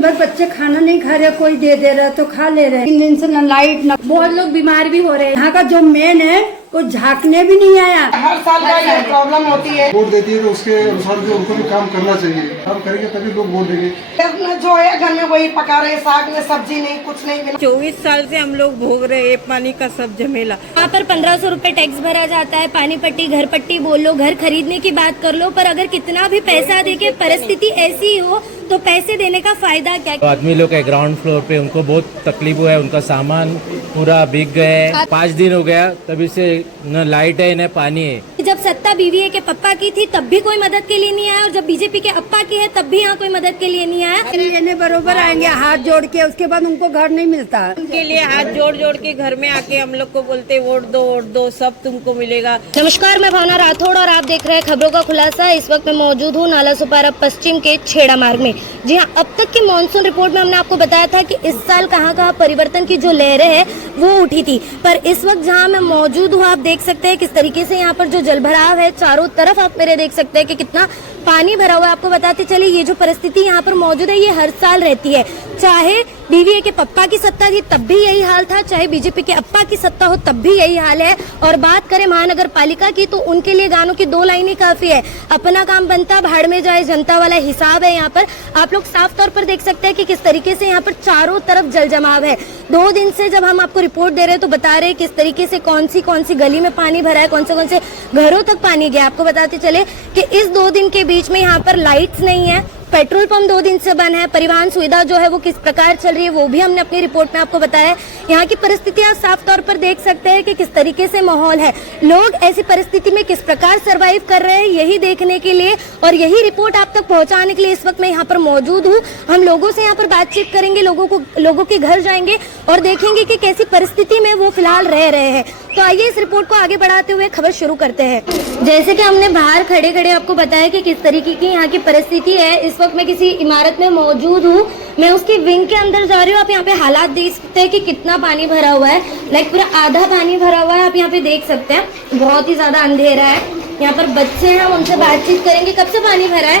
बस बच्चे खाना नहीं खा रहे, कोई दे रहा तो खा ले रहे। 3 दिन से न लाइट न, बहुत लोग बीमार भी हो रहे हैं। यहाँ का जो मेन है वो झांकने भी नहीं आया। हर साल का ये प्रॉब्लम होती है। वोट देती है तो उसके अनुसार जो उनको भी काम करना चाहिए, काम करेंगे तभी लोग वोट देंगे। जो है घर में वही पका रहे, साग में सब्जी नहीं, कुछ नहीं मिला। 24 साल से हम लोग भोग रहे हैं पानी का सब झमेला। वहाँ पर 1500 रुपए टैक्स भरा जाता है, पानी पट्टी घर पट्टी बोल लो, घर खरीदने की बात कर लो, पर अगर कितना भी पैसा देके परिस्थिति ऐसी हो तो पैसे देने का फायदा क्या। तो आदमी लोग है ग्राउंड फ्लोर पे, उनको बहुत तकलीफ हुआ है, उनका सामान पूरा बिक गया है। 5 दिन हो गया, तभी से न लाइट है न पानी है। जब सत्ता बीवीए के पप्पा की थी तब भी कोई मदद के लिए नहीं आया, और जब बीजेपी के अप्पा की है तब भी यहाँ कोई मदद के लिए नहीं आया। लेने बरोबर आएंगे हाथ जोड़ के, उसके बाद उनको घर नहीं मिलता। उनके लिए हाथ जोड़ जोड़ के घर में आके हम लोग को बोलते वोट दो सब तुमको मिलेगा। नमस्कार, मैं भावना राठौड़ और आप देख रहे हैं खबरों का खुलासा। इस वक्त मैं मौजूद हूँ नालासोपारा पश्चिम के छेड़ा मार्ग में। जी हाँ, अब तक की मानसून रिपोर्ट में हमने आपको बताया था कि इस साल कहाँ कहाँ परिवर्तन की जो लहरें है वो उठी थी, पर इस वक्त जहाँ मैं मौजूद हूँ आप देख सकते हैं किस तरीके से यहाँ पर जो जलभराव है, चारों तरफ आप मेरे देख सकते हैं कि कितना पानी भरा हुआ है। आपको बताते चलिए ये जो परिस्थिति यहाँ पर मौजूद है ये हर साल रहती है, चाहे बीवीए के पप्पा की सत्ता थी तब भी यही हाल था, चाहे बीजेपी के अप्पा की सत्ता हो तब भी यही हाल है। और बात करें महानगर पालिका की तो उनके लिए गानों की 2 लाइनें काफी है। अपना काम बनता भाड़ में जाए जनता वाला हिसाब है। यहाँ पर आप लोग साफ तौर पर देख सकते हैं कि किस तरीके से यहाँ पर चारों तरफ जल जमाव है। 2 दिन से जब हम आपको रिपोर्ट दे रहे हैं तो बता रहे हैं किस तरीके से कौन सी गली में पानी भरा है, कौन से घरों तक पानी गया। आपको बताते चले कि इस 2 दिन के बीच में यहाँ पर लाइट्स नहीं है, पेट्रोल पंप 2 दिन से बंद है, परिवहन सुविधा जो है वो किस प्रकार चल रही है वो भी हमने अपनी रिपोर्ट में आपको बताया। यहाँ की परिस्थिति आप साफ तौर पर देख सकते हैं कि किस तरीके से माहौल है, लोग ऐसी परिस्थिति में किस प्रकार सरवाइव कर रहे हैं, यही देखने के लिए और यही रिपोर्ट आप तक पहुँचाने के लिए इस वक्त मैं यहाँ पर मौजूद हूँ। हम लोगों से यहाँ पर बातचीत करेंगे, लोगों के घर जाएंगे और देखेंगे कि कैसी परिस्थिति में वो फिलहाल रह रहे हैं। तो आइए इस रिपोर्ट को आगे बढ़ाते हुए खबर शुरू करते हैं। जैसे कि हमने बाहर खड़े खड़े आपको बताया कि किस तरीके की यहाँ की परिस्थिति है। इस वक्त मैं किसी इमारत में मौजूद हूँ, मैं उसकी विंग के अंदर जा रही हूँ। आप यहाँ पे हालात देख सकते हैं कि कितना पानी भरा हुआ है, लाइक पूरा आधा पानी भरा हुआ है। आप यहाँ पे देख सकते हैं बहुत ही ज्यादा अंधेरा है। यहाँ पर बच्चे हैं, हम उनसे बातचीत करेंगे। कब से पानी भरा है?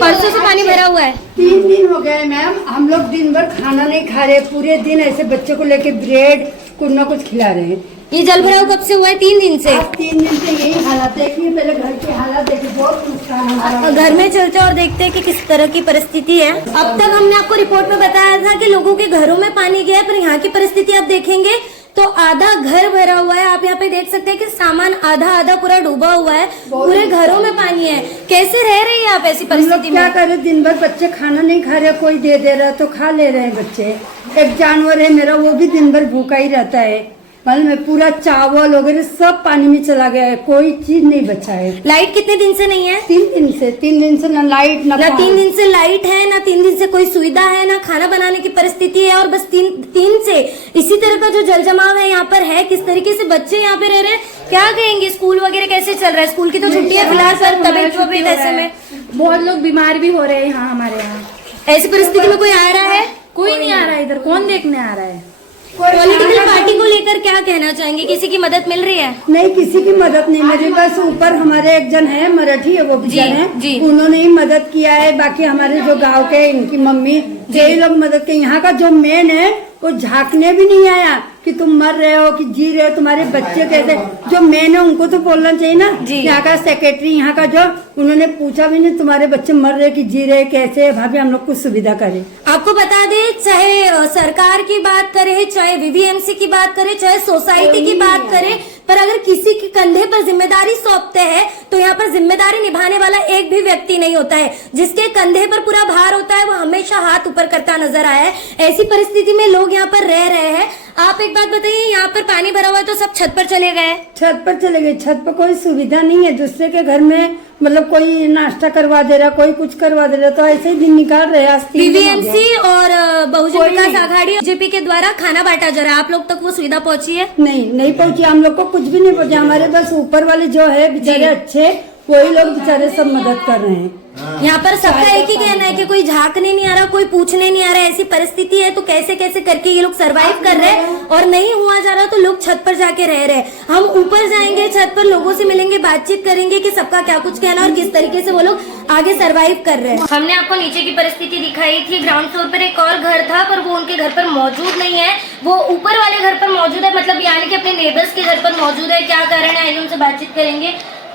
परसों से पानी भरा हुआ है। 3 दिन हो गए मैम, हम लोग दिन भर खाना नहीं खा रहे, पूरे दिन ऐसे बच्चों को लेके ब्रेड कुछ न कुछ खिला रहे हैं। ये जल भराव कब से हुआ है? 3 दिन से। 3 दिन से यही हालात देखिए, पहले घर के हालात देखिए, बहुत नुकसान है। घर में चलते और देखते हैं कि किस तरह की परिस्थिति है। अब तक हमने आपको रिपोर्ट में बताया था कि लोगों के घरों में पानी गया है, पर यहाँ की परिस्थिति आप देखेंगे तो आधा घर भरा हुआ है। आप यहाँ पे देख सकते हैं कि सामान आधा पूरा डूबा हुआ है, पूरे घरों में पानी है। कैसे रह रहे हैं आप ऐसी परिस्थिति में? क्या करें, दिन भर बच्चे खाना नहीं खा रहे, कोई दे रहा तो खा ले रहे हैं बच्चे। एक जानवर है मेरा, वो भी दिन भर भूखा ही रहता है। मालूम है, पूरा चावल वगैरह सब पानी में चला गया है, कोई चीज नहीं बचा है। लाइट कितने दिन से नहीं है? 3 दिन से न लाइट न 3 दिन से लाइट है, ना 3 दिन से कोई सुविधा है, ना खाना बनाने की परिस्थिति है। और बस 3 से इसी तरह का जो जल जमाव है यहाँ पर है। किस तरीके से बच्चे यहाँ पे रह रहे हैं, क्या कहेंगे? स्कूल वगैरह कैसे चल रहा है? स्कूल की तो छुट्टी है फिलहाल, पर तबियत ऐसे में बहुत लोग बीमार भी हो रहे हैं यहाँ हमारे यहाँ। ऐसी परिस्थिति में कोई आ रहा है? कोई नहीं आ रहा है इधर, कौन देखने आ रहा है? पॉलिटिकल पार्टी को लेकर क्या कहना चाहेंगे? किसी की मदद मिल रही है? नहीं, किसी की मदद नहीं मिली। बस ऊपर हमारे एक जन है, मराठी है, वो भी जन है, उन्होंने ही मदद किया है। बाकी हमारे जो गांव के इनकी मम्मी यही लोग मदद के। यहाँ का जो मेन है वो झांकने भी नहीं आया कि तुम मर रहे हो कि जी रहे हो, तुम्हारे बच्चे कैसे। जो मेन है उनको तो बोलना चाहिए ना। यहाँ का सेक्रेटरी, यहाँ का जो, उन्होंने पूछा भी नहीं तुम्हारे बच्चे मर रहे कि जी रहे कैसे, भाभी हम लोग कुछ सुविधा करें। आपको बता दें, चाहे सरकार की बात करें, चाहे वीवीएमसी की बात करें, चाहे सोसाइटी की बात करें, पर अगर किसी के कंधे पर जिम्मेदारी सौंपते हैं तो यहाँ पर जिम्मेदारी निभाने वाला एक भी व्यक्ति नहीं होता है। जिसके कंधे पर पूरा भार होता है वो हमेशा हाथ ऊपर करता नजर आया है। ऐसी परिस्थिति में लोग यहाँ पर रह रहे हैं। आप एक बात बताइए, यहाँ पर पानी भरा हुआ है तो सब छत पर चले गए? छत पर चले गए। छत पर कोई सुविधा नहीं है, दूसरे के घर में मतलब कोई नाश्ता करवा दे रहा, कोई कुछ करवा दे रहा, तो ऐसे ही दिन निकाल रहे हैं। बीवीएमसी और बहुजन विकास आघाड़ी बीजेपी के द्वारा खाना बांटा जा रहा है, आप लोग तक वो सुविधा पहुंची है? नहीं पहुंची, हम लोग को कुछ भी नहीं पहुंचा। हमारे बस ऊपर वाले जो है बेचारे अच्छे, वही लोग बेचारे सब मदद कर रहे हैं। यहाँ पर सबका एक ही कहना है कि कोई झांकने नहीं आ रहा, कोई पूछने नहीं आ रहा, ऐसी परिस्थिति है तो कैसे कैसे करके ये लोग सरवाइव कर रहे हैं। और नहीं हुआ जा रहा तो लोग छत पर जाके रह रहे हैं। हम ऊपर जाएंगे, छत पर लोगों से मिलेंगे, बातचीत करेंगे कि सबका क्या कुछ कहना और किस तरीके से वो लोग आगे सरवाइव कर रहे हैं। हमने आपको नीचे की परिस्थिति दिखाई थी। ग्राउंड फ्लोर पर एक और घर था पर वो उनके घर पर मौजूद नहीं है, वो ऊपर वाले घर पर मौजूद है, मतलब यानी कि अपने नेबर्स के घर पर मौजूद है। क्या कारण है आइए उनसे बातचीत करेंगे।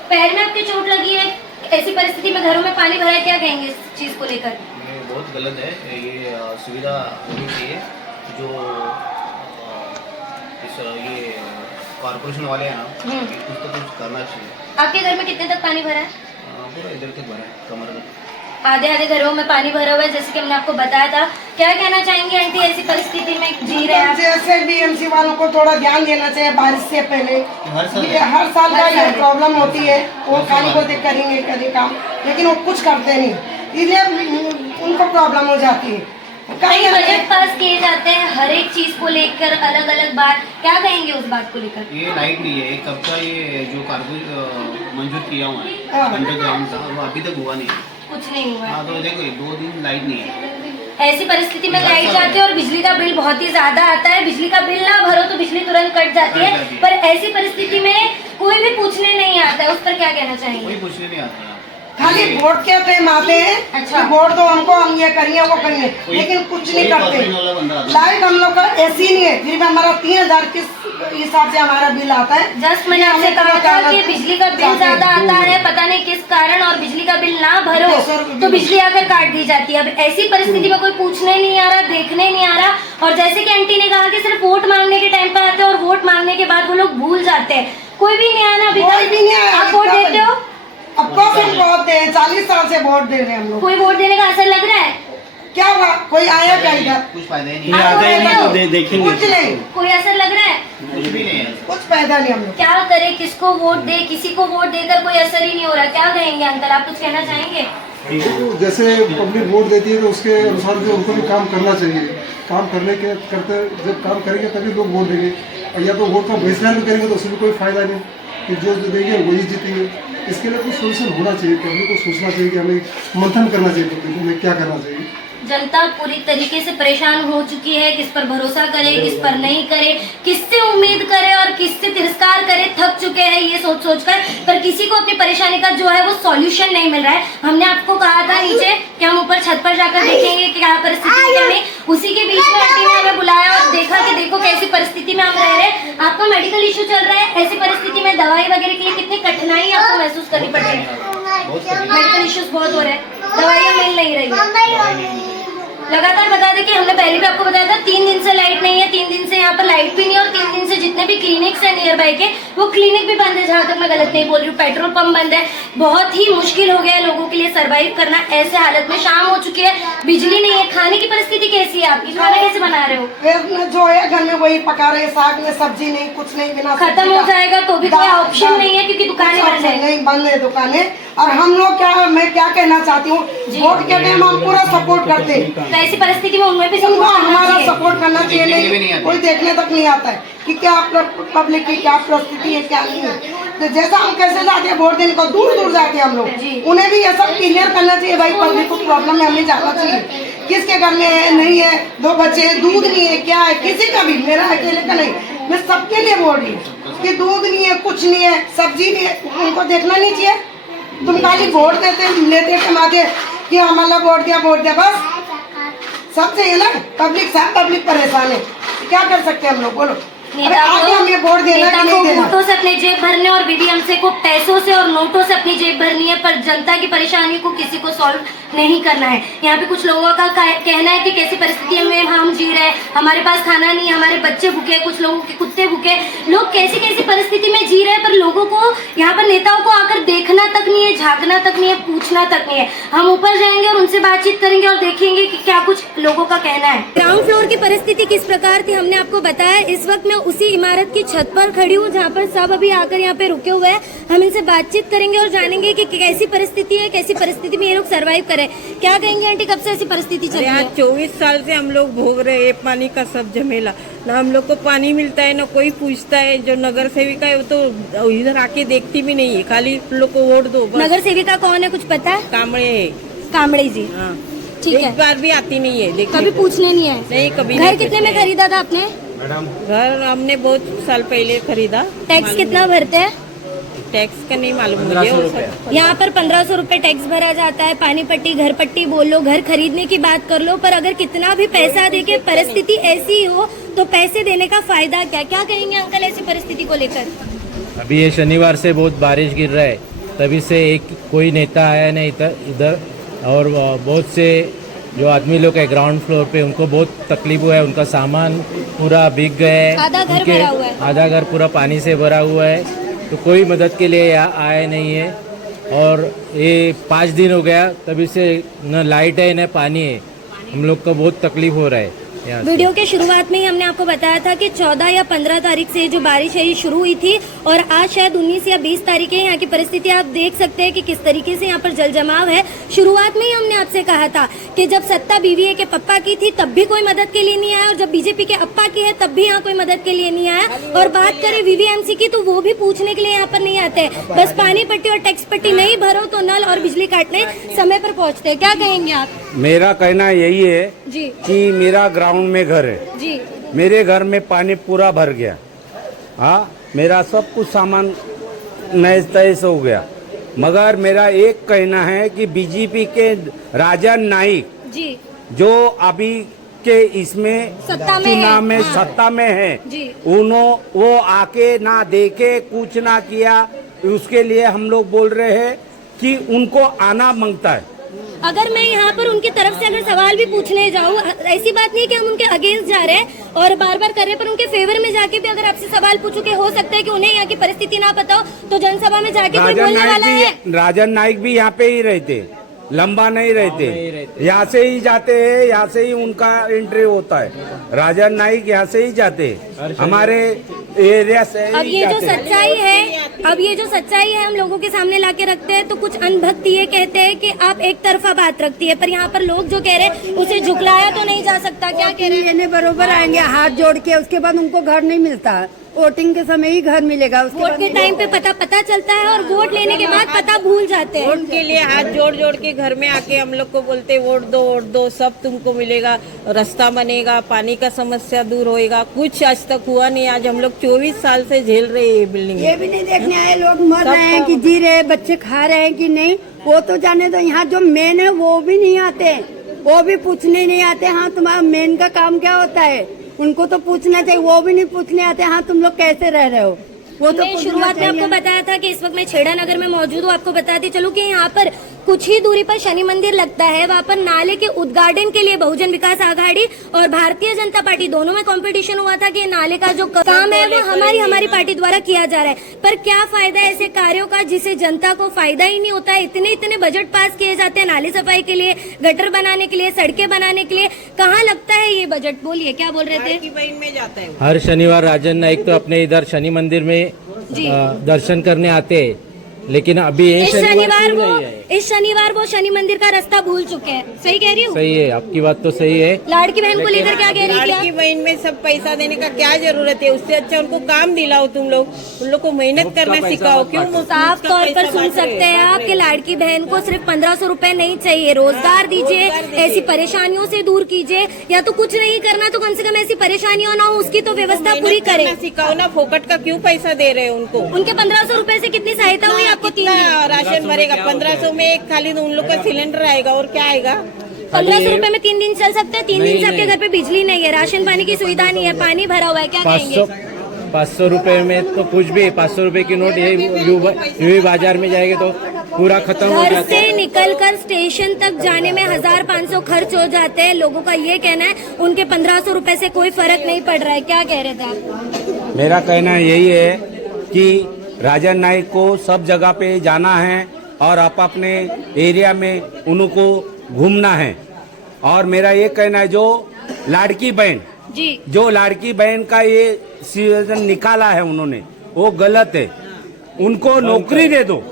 पैर में आपके चोट लगी है, ऐसी परिस्थिति में घरों में पानी भरा है, क्या कहेंगे इस चीज को लेकर? ये बहुत गलत है, ये सुविधा होनी चाहिए जो ये कॉर्पोरेशन वाले हैं ना, कुछ तो कुछ करना चाहिए। आपके घर में कितने तक पानी भरा है? पूरा इधर तक भरा है, कमर तक। आधे आधे घरों में पानी भरा हुआ है, जैसे कि हमने आपको बताया था। क्या कहना चाहेंगे आंटी, ऐसी परिस्थिति में जी रहे हैं आप? जैसे बीएमसी वालों को थोड़ा ध्यान देना चाहिए बारिश से पहले। ये हर साल का ये प्रॉब्लम होती है, वो खाली बोलते करेंगे करें काम, लेकिन वो कुछ करते नहीं, इसलिए उनको प्रॉब्लम हो जाती है। कई बजट पास किए जाते हैं हर एक चीज को लेकर, अलग अलग बात, क्या कहेंगे उस बात को लेकर? ये लाइट नहीं है, कब का ये जो कारपोरेशन मंजूर किया हुआ है अंडरग्राउंड का, वो अभी तक हुआ नहीं है, कुछ नहीं हुआ। हाँ तो देखो 2 दिन लाइट नहीं है। ऐसी परिस्थिति में लाइट जाती है और बिजली का बिल बहुत ही ज्यादा आता है। बिजली का बिल ना भरो तो बिजली तुरंत कट जाती है, पर ऐसी परिस्थिति में कोई भी पूछने नहीं आता है, उस पर क्या कहना चाहेंगे? कोई पूछने नहीं आता है, खाली वोट के टाइम आते हैं। अच्छा। वोट दो हमको, हम ये करेंगे वो करेंगे, लेकिन कुछ नहीं करते। लाइट हम लोग का ऐसी नहीं है, फिर भी हमारा 3000 किस हिसाब से हमारा बिल आता है। जस्ट मैंने आपसे कहा था कि बिजली का बिल ज्यादा आता है, पता नहीं किस कारण, और बिजली का बिल ना भरो तो बिजली आकर काट दी जाती है। अब ऐसी परिस्थिति में कोई पूछने नहीं आ रहा, देखने नहीं आ रहा, और जैसे कि आंटी ने कहा कि सिर्फ वोट मांगने के टाइम पर आते हैं और वोट मांगने के बाद वो लोग भूल जाते हैं। कोई भी नहीं आना, कोई भी नहीं आया। आप वोट देते हो? अब को फिर वोट दे, 40 साल से वोट दे रहे हैं हम लोग। कोई वोट देने का असर लग रहा है? क्या हुआ, कोई आया क्या इधर? कुछ फायदा ही नहीं आप है, वोट देते हो? कुछ नहीं, कोई असर लग रहा है? कुछ भी नहीं है। कुछ फायदा नहीं हम लोग। क्या करे, किसको वोट दे? किसी को वोट देकर कोई असर ही नहीं हो रहा। क्या कहेंगे अंकल, आप कुछ कहना चाहेंगे? तो जैसे पब्लिक वोट देती है तो उसके अनुसार जो उनको भी काम करना चाहिए। काम करने के करते जब काम करेंगे तभी लोग वोट देंगे, और या तो वोट का बहिष्कार भी करेंगे तो उसमें कोई फायदा नहीं, कि जो देंगे वही जीतेंगे। इसके लिए कुछ सोल्यूशन होना चाहिए, पब्लिक को सोचना चाहिए कि हमें मंथन करना चाहिए, पब्लिक को हमें क्या करना चाहिए। जनता पूरी तरीके से परेशान हो चुकी है, किस पर भरोसा करे, किस पर नहीं करे, किससे उम्मीद करे और किससे तिरस्कार करे, थक चुके हैं ये सोच सोचकर, पर किसी को अपनी परेशानी का जो है वो सॉल्यूशन नहीं मिल रहा है। हमने आपको कहा था नीचे कि हम ऊपर छत पर जाकर देखेंगे कि क्या परिस्थिति है क्या नहीं, उसी के बीच में आंटी ने हमें बुलाया और देखा कि देखो कैसी परिस्थिति में हम रह रहे हैं। आपका मेडिकल इश्यू चल रहा है, ऐसी परिस्थिति में दवाई वगैरह के लिए कितनी कठिनाई आपको महसूस करनी पड़ रही है? मेडिकल इश्यूज बहुत हो रहे हैं, दवाइयाँ मिल नहीं रही है। लगातार बता दें कि हमने पहले भी आपको बताया था 3 दिन से लाइट नहीं है, 3 दिन से यहाँ पर लाइट भी नहीं है, और 3 दिन से जितने भी क्लिनिक्स हैं नियर बाय के वो क्लिनिक भी बंद है, जहाँ तक मैं गलत नहीं बोल रही हूँ। पेट्रोल पंप बंद है, बहुत ही मुश्किल हो गया है लोगों के लिए सरवाइव करना ऐसे हालत में। शाम हो चुकी है, बिजली नहीं है, खाने की परिस्थिति कैसी है आपकी? खाना कैसे बना रहे हो? फिर जो है घर में वही पका रहे, साग में सब्जी नहीं, कुछ नहीं, बिना खत्म हो जाएगा तो भी कोई ऑप्शन नहीं है क्योंकि दुकानें बंद है। नहीं, बंद है दुकानें। और हम लोग क्या, मैं क्या कहना चाहती हूँ, वोट के टाइम हम पूरा सपोर्ट करते हैं, तो ऐसी परिस्थिति में उनमें भी उनको सपोर्ट करना हमारा चाहिए। सपोर्ट करना चाहिए। नहीं, कोई देखने तक नहीं आता है कि क्या पब्लिक की क्या परिस्थिति है क्या नहीं है। तो जैसा हम कैसे जाते हैं वोट देने को, दूर दूर जाते हैं हम लोग, उन्हें भी ये सब क्लियर करना चाहिए। भाई पब्लिक को प्रॉब्लम है, हमें जाना चाहिए, किसके घर में है नहीं है, 2 बच्चे, दूध नहीं है, क्या है, किसी का भी, मेरा अकेले का नहीं, मैं सबके लिए बोल रही हूँ कि दूध नहीं है, कुछ नहीं है, सब्जी नहीं है, उनको देखना नहीं चाहिए। तुम खाली वोट देते लेते कमाते कि हमारा वोट दिया बस, सब चाहिए ना। पब्लिक सब पब्लिक परेशान है, क्या कर सकते हैं हम लोग, बोलो। आगे हमें वोट देना कि नहीं देना? वोटों से अपनी जेब भरने और बीडीएमसी को पैसों से और नोटों से अपनी जेब भरनी है, पर जनता की परेशानी को किसी को सॉल्व नहीं करना है। यहाँ पे कुछ लोगों का कहना है कि कैसी परिस्थिति में हम जी रहे हैं, हमारे पास खाना नहीं, हमारे बच्चे भूखे, कुछ लोगों के कुत्ते भूखे, लोग कैसी कैसी परिस्थिति में जी रहे हैं, पर लोगों को यहाँ पर नेताओं को आकर देखना तक नहीं है, झांकना तक नहीं है, पूछना तक नहीं है। हम ऊपर जाएंगे और उनसे बातचीत करेंगे और देखेंगे कि क्या कुछ लोगों का कहना है। ग्राउंड फ्लोर की परिस्थिति किस प्रकार थी हमने आपको बताया। इस वक्त मैं उसी इमारत की छत पर खड़ी हूँ जहाँ पर सब अभी आकर यहाँ पे रुके हुए हैं। हम इनसे बातचीत करेंगे और जानेंगे कि कैसी परिस्थिति है, कैसी परिस्थिति में ये लोग सरवाइव करें। क्या कहेंगे आंटी, कब से ऐसी परिस्थिति चल रही है? 24 साल से हम लोग भोग रहे हैं पानी का सब झमेला। ना हम लोग को पानी मिलता है, ना कोई पूछता है। जो नगर सेविका है वो तो इधर आके देखती भी नहीं है, खाली लोग को वोट दो बस। नगर सेविका कौन है, कुछ पता है? कामड़े है, कामड़े जी। हाँ। ठीक है। एक बार भी आती नहीं है, देखिए कभी पूछने नहीं आए? नहीं, कभी घर नहीं कितने में पूछने। खरीदा था आपने? घर हमने बहुत साल पहले खरीदा। टैक्स कितना भरते हैं? टैक्स का नहीं मालूम मुझे वो सब। यहाँ पर 1500 रुपए टैक्स भरा जाता है। पानी पट्टी, घर पट्टी बोल लो, घर खरीदने की बात कर लो, पर अगर कितना भी पैसा दे के परिस्थिति ऐसी हो तो पैसे देने का फायदा क्या? क्या कहेंगे अंकल ऐसी परिस्थिति को लेकर? अभी ये शनिवार से बहुत बारिश गिर रहा है, तभी से एक कोई नेता आया नहीं इधर, और बहुत से जो आदमी लोग है ग्राउंड फ्लोर पे, उनको बहुत तकलीफ हुआ है। उनका सामान पूरा भीग गया है, आधा घर भरा हुआ है। आधा घर पूरा पानी से भरा हुआ है, तो कोई मदद के लिए यहाँ आया नहीं है। और ये 5 दिन हो गया, तभी से न लाइट है न पानी है, हम लोग को बहुत तकलीफ हो रहा है। वीडियो के शुरुआत में ही हमने आपको बताया था कि 14 या 15 तारीख से जो बारिश है ये शुरू हुई थी, और आज शायद 19 या 20 तारीख है। यहाँ की परिस्थिति आप देख सकते हैं कि किस तरीके से यहाँ पर जल जमाव है। शुरुआत में ही हमने आपसे कहा था कि जब सत्ता बीवीए के पप्पा की थी तब भी कोई मदद के लिए नहीं आया, और जब बीजेपी के अप्पा की है तब भी यहाँ कोई मदद के लिए नहीं आया। और बात करें वीवीएमसी की तो वो भी पूछने के लिए यहाँ पर नहीं आते। बस पानी पट्टी और टैक्स पट्टी नहीं भरो तो नल और बिजली काटने समय पर पहुँचते हैं। क्या कहेंगे आप? मेरा कहना यही है जी कि मेरा ग्राउंड में घर है जी, मेरे घर में पानी पूरा भर गया। हाँ, मेरा सब कुछ सामान नहस तहस हो गया। मगर मेरा एक कहना है कि बीजेपी के राजन नाइक जी जो अभी के इसमें सत्ता में चुनाव है, में हाँ। सत्ता में है, जी। वो आके ना देखे, कुछ ना किया। उसके लिए हम लोग बोल रहे हैं कि उनको आना मांगता है। अगर मैं यहाँ पर उनकी तरफ से अगर सवाल भी पूछने जाऊँ, ऐसी बात नहीं है कि हम उनके अगेंस्ट जा रहे हैं और बार बार कर रहे हैं, पर उनके फेवर में जाके भी अगर आपसे सवाल पूछूं कि हो सकता है कि उन्हें यहाँ की परिस्थिति ना पता हो, तो जनसभा में जाके कोई बोलने वाला है? राजन नाइक भी यहाँ पे ही रहते, लंबा नहीं रहते, यहाँ से ही जाते हैं, यहाँ से ही उनका एंट्री होता है। राजन नाइक यहाँ से ही जाते हैं, हमारे एरिया से अब ये जो सच्चाई है हम लोगों के सामने लाके रखते हैं, तो कुछ अनभक्त ये कहते हैं कि आप एक तरफा बात रखती है, पर यहाँ पर लोग जो कह रहे हैं उसे झुकलाया तो नहीं जा सकता। क्या कह रहे हैं? लेने बरोबर आएंगे हाथ जोड़ के, उसके बाद उनको घर नहीं मिलता। वोटिंग के समय ही घर मिलेगा, उसके वोट के टाइम पे पता चलता है और वोट लेने के बाद पता भूल जाते हैं। वोट के लिए हाथ जोड़ जोड़ के घर में आके हम लोग को बोलते वोट दो, सब तुमको मिलेगा, रास्ता बनेगा, पानी का समस्या दूर होएगा। कुछ आज तक हुआ नहीं। आज हम लोग 24 साल से झेल रहे हैं ये बिल्डिंग। ये भी नहीं देखने आए लोग मर रहे हैं कि जी रहे, बच्चे खा रहे हैं कि नहीं, वो तो जाने दो। यहाँ जो मेन है वो भी नहीं आते, वो भी पूछने नहीं आते। हाँ, तुम्हारा मेन का काम क्या होता है, उनको तो पूछना चाहिए, वो भी नहीं पूछने आते। हाँ, तुम लोग कैसे रह रहे हो, वो तो शुरुआत में आपको बताया था कि इस वक्त मैं छेड़ा नगर में मौजूद हूँ। आपको बताती चलूं कि यहाँ पर कुछ ही दूरी पर शनि मंदिर लगता है। वहाँ पर नाले के उद्घाटन के लिए बहुजन विकास आघाड़ी और भारतीय जनता पार्टी दोनों में कंपटीशन हुआ था कि नाले का जो काम है वो हमारी पार्टी द्वारा किया जा रहा है। पर क्या फायदा ऐसे कार्यों का जिसे जनता को फायदा ही नहीं होता है। इतने बजट पास किए जाते हैं नाली सफाई के लिए, गटर बनाने के लिए, सड़कें बनाने के लिए। कहाँ लगता है ये बजट? बोलिए, क्या बोल रहे थे? बहन में जाता है। हर शनिवार राजन नाइक तो अपने इधर शनि मंदिर में दर्शन करने आते हैं, लेकिन अभी इस शनिवार वो शनि मंदिर का रास्ता भूल चुके हैं। सही कह रही हूँ? सही है, आपकी बात तो सही है। लाड़की बहन को लेकर क्या कह रही थी? लाड़की बहन में सब पैसा देने का क्या जरूरत है? उससे अच्छा उनको काम दिलाओ, तुम लोग उन लोग को मेहनत करना सिखाओ। क्यों साफ तौर पर सुन सकते हैं आप कि लाड़की बहन को सिर्फ 1500 रुपए नहीं चाहिए, रोजगार दीजिए, ऐसी परेशानियों से दूर कीजिए। या तो कुछ नहीं करना तो कम से कम ऐसी परेशानियां ना हो, उसकी तो व्यवस्था पूरी करें। सिखाओ ना, फोकट का क्यों पैसा दे रहे हैं उनको? उनके 1500 रुपए से कितनी सहायता हुई आपको? 3 दिन राशन भरेगा 1500 में, एक खाली उन लोग का सिलेंडर आएगा और क्या आएगा? 1500 रुपए में 3 दिन चल सकते हैं। 3 दिन से आपके घर पे बिजली नहीं है, राशन पानी की सुविधा नहीं है, पानी भरा हुआ है। क्या कहेंगे? 500 रुपए में तो कुछ भी, 500 रुपए की नोट ये बाजार में जाएंगे तो पूरा खत्म हो घर जाता है। से निकलकर स्टेशन तक जाने में 1500 खर्च हो जाते हैं। लोगों का ये कहना है उनके 1500 रुपए से कोई फर्क नहीं पड़ रहा है। क्या कह रहे थे आप? मेरा कहना यही है कि राजन नाइक को सब जगह पे जाना है और आप अपने एरिया में उनको घूमना है। और मेरा ये कहना है जो लाड़की बहन का ये सीजन निकाला है उन्होंने, वो गलत है। उनको नौकरी दे दो,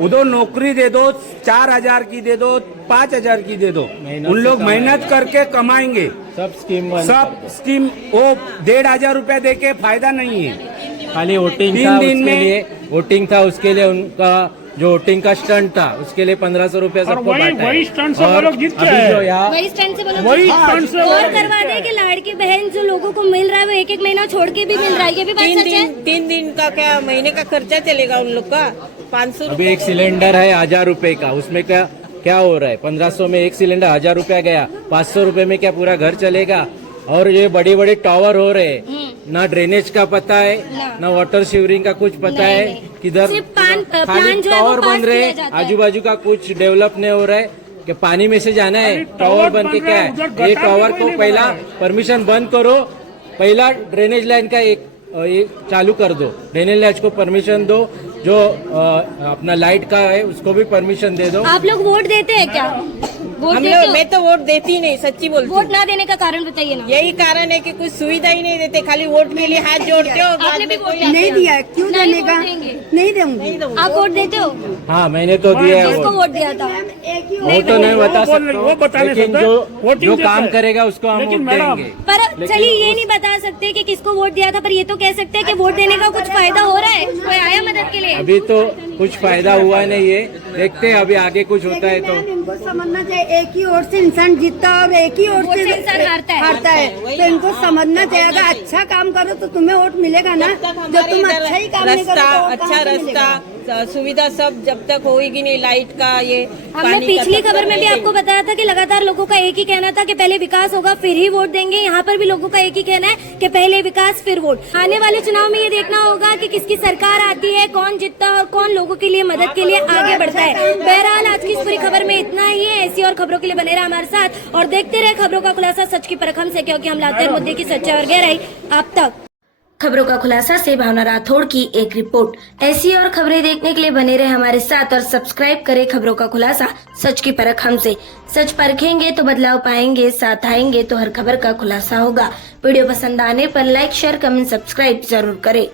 उधर नौकरी दे दो, 4000 की दे दो, 5000 की दे दो। उन लोग मेहनत करके कमाएंगे। सब स्कीम वो 1500 रुपया दे के फायदा नहीं है। खाली वोटिंग था, उसके लिए उनका जो वोटिंग का स्टंट था उसके लिए 1500 रुपया सबको बांटा है। वही स्टंट से वो लोग जीतते अभी हैं। जो यहाँ वही स्टैंड से बोलो वही स्टंट से और करवा दे कि लाड़की बहन जो लोगों को मिल रहा है वो एक एक महीना छोड़ के भी मिल रहा है, ये भी बात सच है। 3 दिन का क्या महीने का खर्चा चलेगा उन लोग का 500 अभी एक सिलेंडर है 1000 रुपए का, उसमें क्या क्या हो रहा है? 1500 में एक सिलेंडर 1000 रुपया गया, 500 रुपए में क्या पूरा घर चलेगा? और ये बड़े बड़े टावर हो रहे हैं, ना ड्रेनेज का पता है ना वाटर सीवरिंग का कुछ पता है, किधर खाली टावर बन रहे, आजू बाजू का कुछ डेवलप नहीं हो रहा है कि पानी में से जाना है, टावर बन के क्या है? ये टावर को पहला परमिशन बंद करो, पहला ड्रेनेज लाइन का एक चालू कर दो, ड्रेनेज लाइन को परमिशन दो, जो अपना लाइट का है उसको भी परमिशन दे दो। आप लोग वोट देते हैं क्या? वोट हम देते लोग हो? मैं तो वोट देती नहीं, सच्ची बोलती वोट हूँ। ना देने का कारण बताइए ना। यही कारण है कि कुछ सुविधा ही नहीं देते, खाली वोट के लिए हाथ जोड़ते हो। आपने भी वोट नहीं दिया है, क्यों नहीं देने का? वोट देंगे। नहीं दूंगी। आप वोट देते हो? हाँ मैंने तो दिया है किसको वोट। वोट दिया था? वो तो नहीं बता वो सकता, बता नहीं लेकिन सकता। जो वोटिंग देता काम है। करेगा उसको हम लेकिन वोट मैडम, देंगे। पर चलिए ये नहीं बता सकते कि किसको वोट दिया था, पर ये तो कह सकते हैं कि वोट देने का कुछ फायदा हो रहा है, कोई आया मदद के लिए? अभी तो कुछ फायदा हुआ नहीं है, देखते हैं अभी आगे कुछ होता है तो। इनको समझना चाहिए एक ही ओर से इंसान जीतता है और एक ही ओर वोट से से इंसान हारता है। तो इनको समझना चाहिए, अगर अच्छा काम करो तो तुम्हें वोट मिलेगा ना। जब तुम अच्छा ही काम नहीं करो रास्ता, तो वोट अच्छा कहाँ से रास्ता, सुविधा सब जब तक होगी नहीं, लाइट का ये हमने पानी का पिछली सब खबर में भी आपको बताया था कि लगातार लोगों का एक ही कहना था कि पहले विकास होगा फिर ही वोट देंगे। यहाँ पर भी लोगों का एक ही कहना है कि पहले विकास फिर वोट। आने वाले चुनाव में ये देखना होगा कि किसकी सरकार आती है, कौन जीतता है और कौन लोगों के लिए मदद के लिए आगे बढ़ता है। बहरहाल आज की इस पूरी खबर में इतना ही है। ऐसी और खबरों के लिए बने रहे हमारे साथ और देखते रहे खबरों का खुलासा, सच की परख हमसे, क्योंकि हम लाते हैं मुद्दे की सच्चाई और गहराई आप तक। खबरों का खुलासा से भावना राठौड़ की एक रिपोर्ट। ऐसी और खबरें देखने के लिए बने रहे हमारे साथ और सब्सक्राइब करें खबरों का खुलासा, सच की परख हमसे। सच परखेंगे तो बदलाव पाएंगे, साथ आएंगे तो हर खबर का खुलासा होगा। वीडियो पसंद आने पर लाइक शेयर कमेंट सब्सक्राइब जरूर करें।